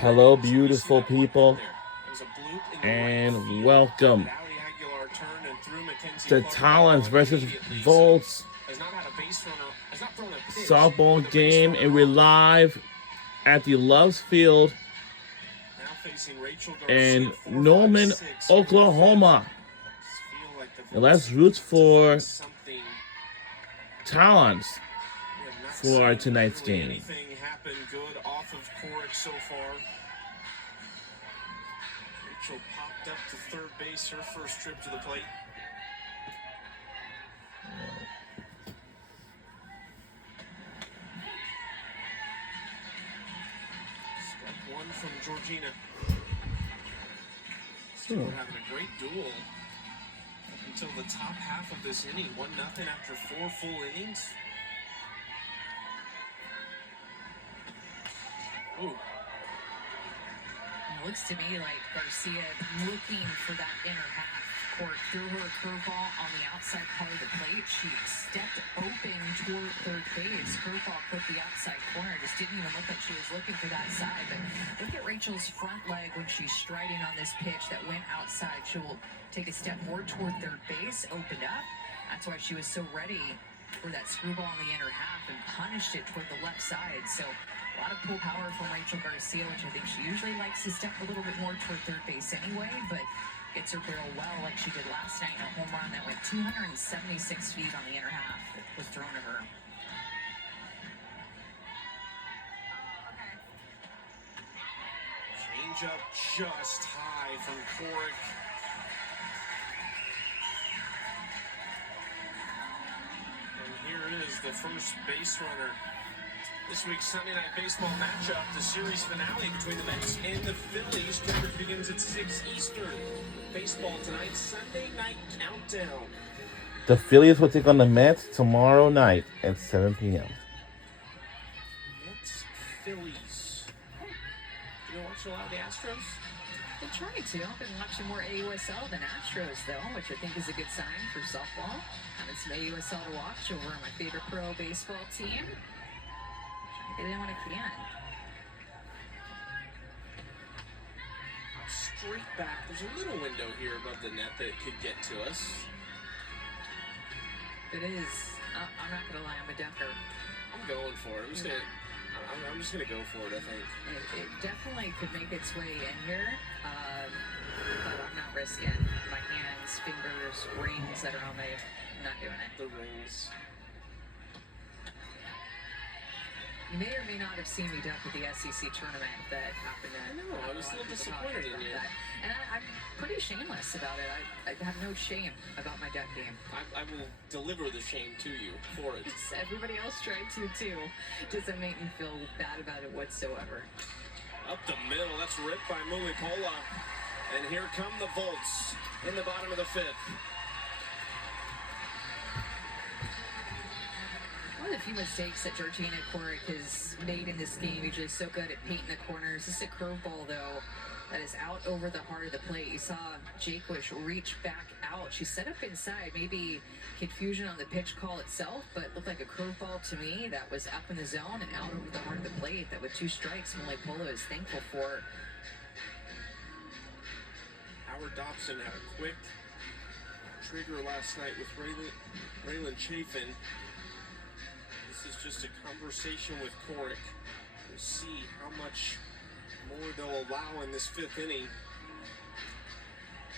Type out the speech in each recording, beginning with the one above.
Hello, beautiful people, and welcome to Talons versus Volts softball game, and we're live at the Loves Field in Norman, Oklahoma. And let's root for Talons for tonight's game. Anything happened good off of Coric so far? Rachel popped up to third base her first trip to the plate. Step one from Georgina. Still having a great duel up until the top half of this inning. 1-0 after 4 full innings. Ooh. It looks to me like Garcia looking for that inner half. Court threw her a curveball on the outside part of the plate. She stepped open toward third base. Curveball put the outside corner. Just didn't even look like she was looking for that side. But look at Rachel's front leg when she's striding on this pitch that went outside. She will take a step more toward third base, opened up. That's why she was so ready for that screwball in the inner half and punished it toward the left side. So a lot of pull power from Rachel Garcia, which I think she usually likes to step a little bit more toward third base anyway, but gets her barrel well like she did last night in a home run that went 276 feet on the inner half. It was thrown to her. Change up just high from Coric. And here is the first base runner. This week's Sunday Night Baseball matchup, the series finale between the Mets and the Phillies. Coverage begins at 6 Eastern. Baseball tonight, Sunday Night Countdown. The Phillies will take on the Mets tomorrow night at 7 p.m. Mets, Phillies. You don't watch a lot of the Astros? Been trying to. I've been watching more AUSL than Astros, though, which I think is a good sign for softball. Having some AUSL to watch over on my favorite pro baseball team. Get in when I can. Straight back. There's a little window here above the net that could get to us. It is. I'm not gonna lie. I'm a ducker. I'm going for it. I'm just gonna go for it. I think it definitely could make its way in here, but I'm not risking my hands, fingers, rings that are on my. I'm not doing it. The rings. You may or may not have seen me duck at the SEC tournament that happened. I know, I was a little disappointed in you. And I'm pretty shameless about it. I have no shame about my duck game. I will deliver the shame to you for it. Everybody else tried to, too. Doesn't make me feel bad about it whatsoever. Up the middle, that's ripped by Mulipola. And here come the Volts in the bottom of the fifth. One of the few mistakes that Georgina Coric has made in this game. Usually so good at painting the corners. This is a curveball, though, that is out over the heart of the plate. You saw Jaquish reach back out. She set up inside. Maybe confusion on the pitch call itself, but looked like a curveball to me that was up in the zone and out over the heart of the plate. That with 2 strikes, Mulipola is thankful for. Howard Dobson had a quick trigger last night with Raylan Chafin. This is just a conversation with Coric. We'll see how much more they'll allow in this 5th inning.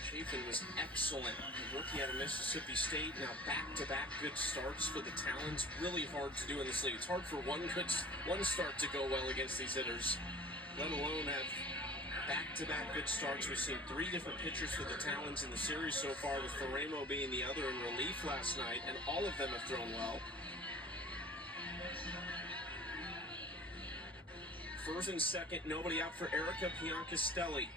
Chafin was excellent. The rookie out of Mississippi State. Now back-to-back good starts for the Talons. Really hard to do in this league. It's hard for one start to go well against these hitters, let alone have back-to-back good starts. We've seen 3 different pitchers for the Talons in the series so far, with Ferremo being the other in relief last night, and all of them have thrown well. First and second, nobody out for Erica Piancastelli.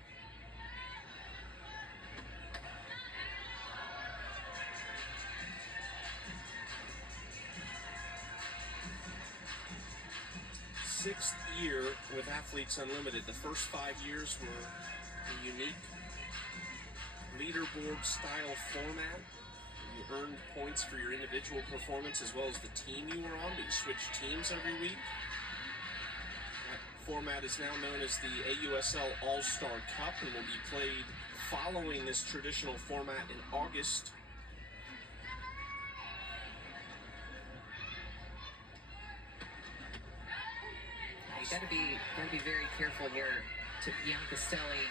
Sixth year with Athletes Unlimited. The first 5 years were a unique leaderboard style format. You earned points for your individual performance as well as the team you were on, but you switched teams every week. format is now known as the AUSL All-Star Cup and will be played following this traditional format in August. You gotta be very careful here to Bianca Stelli,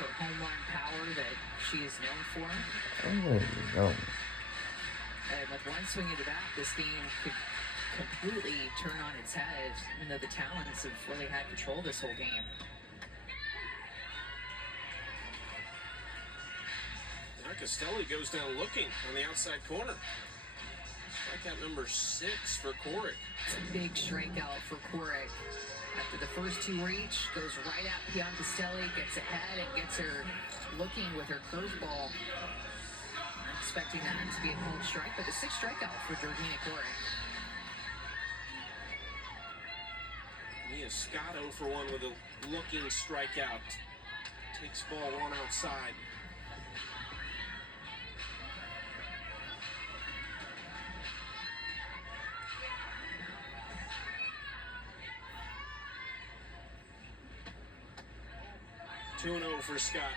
her home run power that she is known for. Oh. And with one swing of the bat, this game could completely turn on its head, even though the Talons have really had control this whole game. Castelli goes down looking on the outside corner. Strikeout number 6 for Coric. It's a big strikeout for Coric. After the first 2 reach, goes right at Bianca Stelli, gets ahead and gets her looking with her curveball. I'm expecting that to be a cold strike, but the 6th strikeout for Georgina Coric. Mia Scott 0 for 1 with a looking strikeout. Takes ball 1 outside. Two and 0 for Scott.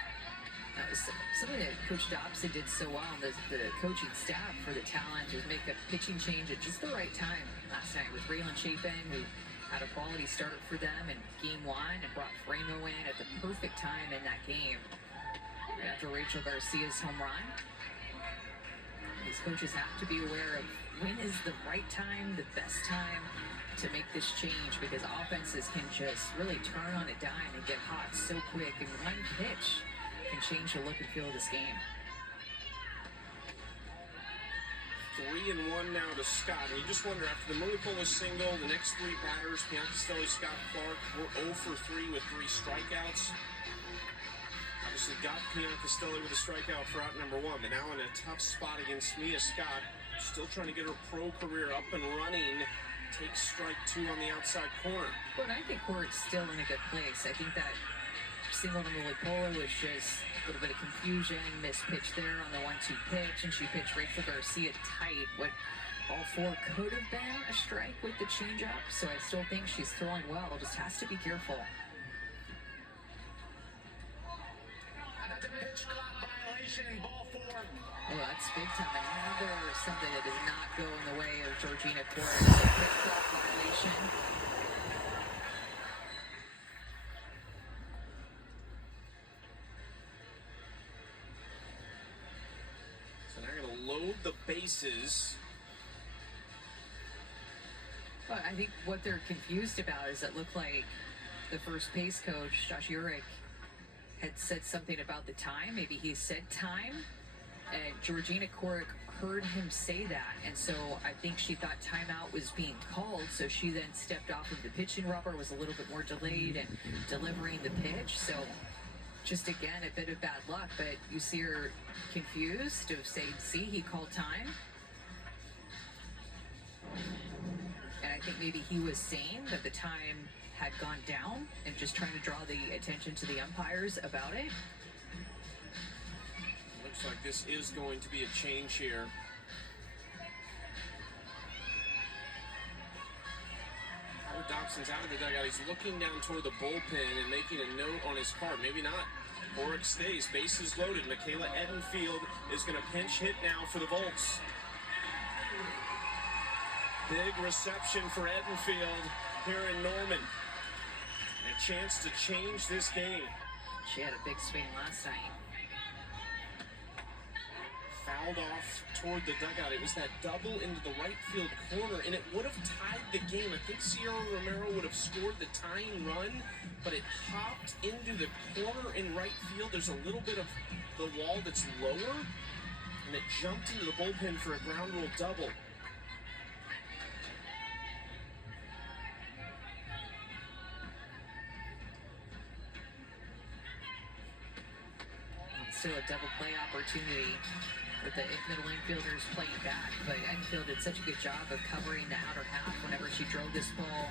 That was something that Coach Dobson did so well, and the coaching staff for the Talons was make a pitching change at just the right time last night with Raylan Chapin, who had a quality start for them in game 1 and brought Framo in at the perfect time in that game. Right after Rachel Garcia's home run. These coaches have to be aware of when is the right time, the best time to make this change, because offenses can just really turn on a dime and get hot so quick, and one pitch can change the look and feel of this game. 3 and 1 now to Scott. And you just wonder, after the Mulipola single, the next 3 batters, Bianca Stelli, Scott Clark, were 0 for 3 with 3 strikeouts. Obviously got Bianca Stelli with a strikeout for out number 1, but now in a tough spot against Mia Scott. Still trying to get her pro career up and running. Takes strike 2 on the outside corner. But I think Coric's still in a good place. I think that single to Mulipola was just a little bit of confusion, missed pitch there on the 1-2 pitch, and she pitched Rachel Garcia tight. What all 4 could have been a strike with the changeup, so I still think she's throwing well. Just has to be careful. Another pitch clock violation in ball 4. Oh, that's big time. Another something that does not go in the way of Georgina Coric. So pitch clock violation. So now they're going to load the bases. But I think what they're confused about is it looked like the first base coach, Josh Urich, had said something about the time. Maybe he said time. And Georgina Coric heard him say that, and so I think she thought timeout was being called, so she then stepped off of the pitching rubber, was a little bit more delayed in delivering the pitch. So just again, a bit of bad luck, but you see her confused of saying, see, he called time. And I think maybe he was saying that the time had gone down and just trying to draw the attention to the umpires about it. Looks like this is going to be a change here. Howard Dobson's out of the dugout. He's looking down toward the bullpen and making a note on his card. Maybe not. Coric stays. Bases loaded. Michaela Edenfield is going to pinch hit now for the Volts. Big reception for Edenfield here in Norman. And a chance to change this game. She had a big swing last night. Fouled off toward the dugout. It was that double into the right field corner, and it would have tied the game. I think Sierra Romero would have scored the tying run, but it hopped into the corner in right field. There's a little bit of the wall that's lower, and it jumped into the bullpen for a ground rule double. Still a double play opportunity with the middle infielders playing back, but Enfield did such a good job of covering the outer half whenever she drove this ball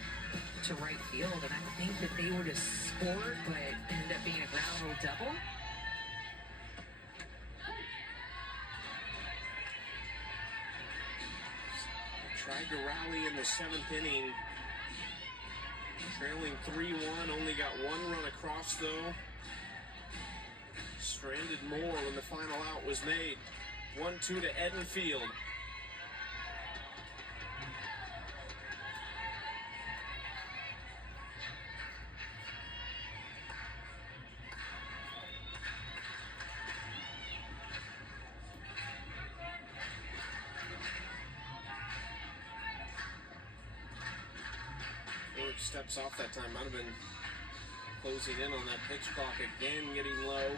to right field, and I think that they would have scored, but it ended up being a ground rule double. Tried to rally in the 7th inning. Trailing 3-1, only got one run across though. Stranded more when the final out was made. 1-2 to Edenfield. George steps off that time. Might have been closing in on that pitch clock again, getting low.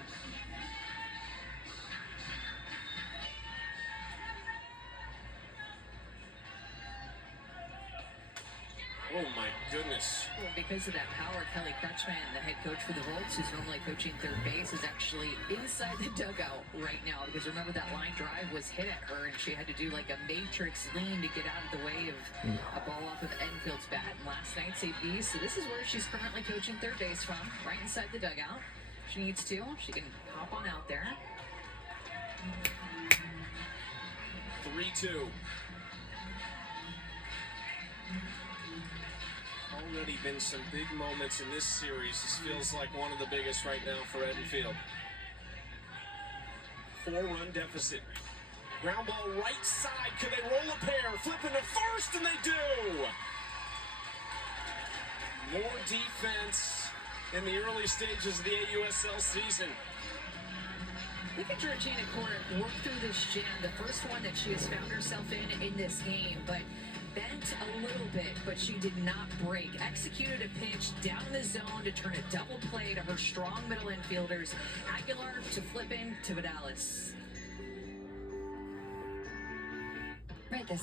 Oh my goodness. Well, because of that power, Kelly Crutchman, the head coach for the Volts, who's normally coaching third base, is actually inside the dugout right now. Because remember, that line drive was hit at her, and she had to do like a matrix lean to get out of the way of a ball off of Enfield's bat in last night's AB. So this is where she's currently coaching third base from, right inside the dugout. If she needs to, she can hop on out there. 3-2. Already been some big moments in this series. This feels like one of the biggest right now for Edenfield. 4-run deficit. Ground ball right side. Could they roll a pair? Flipping to first, and they do! More defense in the early stages of the AUSL season. Look at Georgina Court work through this jam, the first one that she has found herself in this game, but bent a little bit, but she did not break. Executed a pitch down the zone to turn a double play to her strong middle infielders, Aguilar to Flippin to Vidalis. Right this